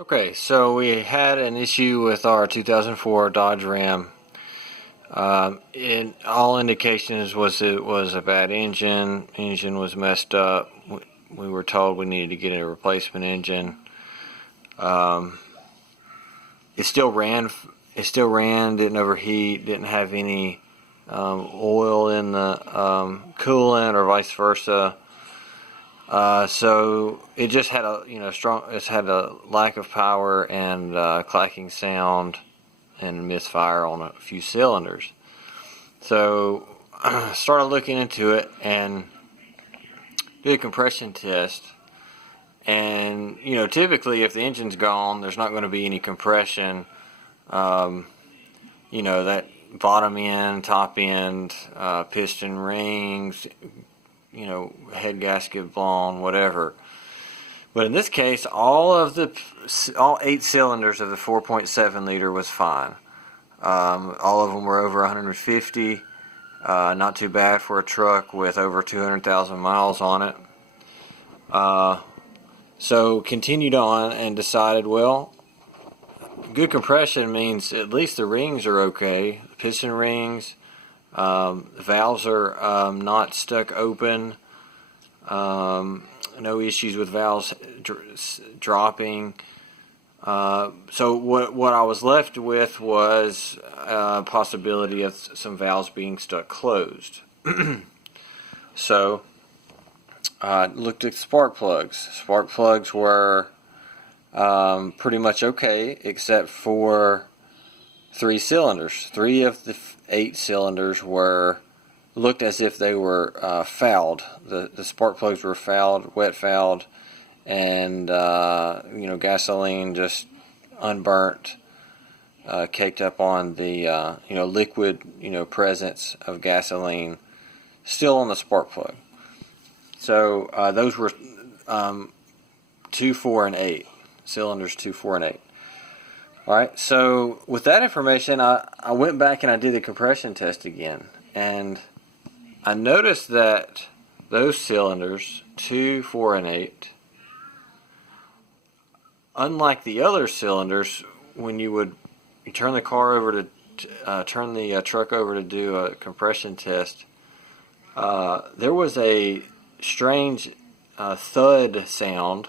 Okay, so we had an issue with our 2004 Dodge Ram. In all indications was it was a bad engine. Engine was messed up. We were told we needed to get a replacement engine. It still ran. It still ran. Didn't overheat. Didn't have any oil in the coolant or vice versa. So it just had a It's had a lack of power and clacking sound and misfire on a few cylinders. So started looking into it and did a compression test. And typically if the engine's gone, there's not going to be any compression. That bottom end, top end, piston rings, head gasket blown, whatever. But in this case, all 8 cylinders of the 4.7 liter was fine. All of them were over 150. Not too bad for a truck with over 200,000 miles on it. So continued on and decided, well, good compression means at least the rings are okay. The piston rings, the valves are not stuck open. No issues with valves dropping. So what I was left with was a possibility of some valves being stuck closed. So looked at spark plugs. Spark plugs were pretty much okay, except for 3 cylinders. 3 of the 8 cylinders looked as if they were fouled. The spark plugs were fouled, wet fouled, and gasoline just unburnt, caked up on the liquid presence of gasoline still on the spark plug. So those were 2, 4, and 8 cylinders, 2, 4, and 8. All right. So with that information, I went back and I did the compression test again, and I noticed that those cylinders, 2, 4, and 8, unlike the other cylinders, when you turn the car over to turn the truck over to do a compression test, there was a strange thud sound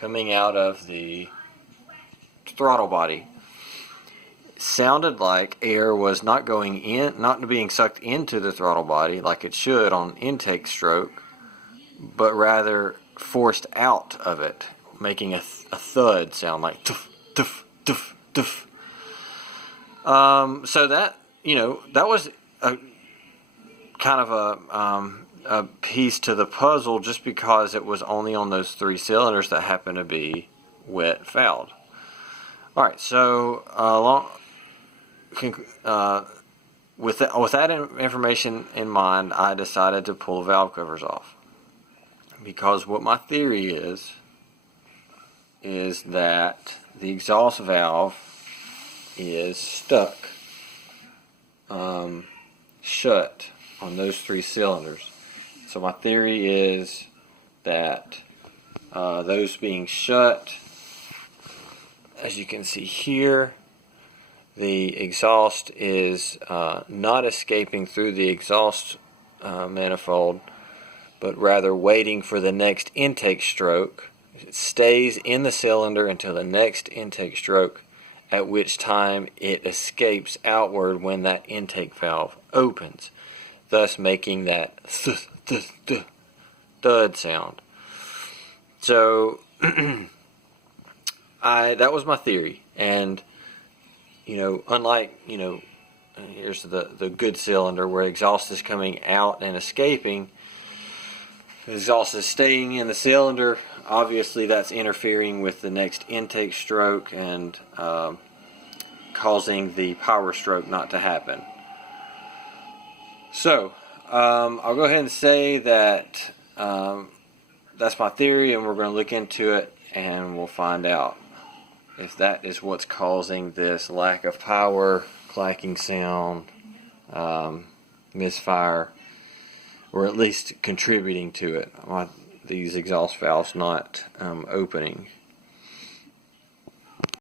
coming out of the throttle body. Sounded like air was not going in, not being sucked into the throttle body like it should on intake stroke, but rather forced out of it, making a thud sound like tuff, tuff, tuff, tuff. So that was a kind of a piece to the puzzle, just because it was only on those 3 cylinders that happened to be wet fouled. All right, so with that information in mind, I decided to pull the valve covers off, because what my theory is that the exhaust valve is stuck shut on those 3 cylinders. So my theory is that those being shut, as you can see here, the exhaust is not escaping through the exhaust manifold, but rather waiting for the next intake stroke. It stays in the cylinder until the next intake stroke, at which time it escapes outward when that intake valve opens, thus making that thud sound. So that was my theory, and unlike here's the good cylinder where exhaust is coming out and escaping, exhaust is staying in the cylinder. Obviously that's interfering with the next intake stroke and causing the power stroke not to happen. So I'll go ahead and say that that's my theory, and we're going to look into it and we'll find out if that is what's causing this lack of power, clacking sound, misfire, or at least contributing to it. These exhaust valves not opening.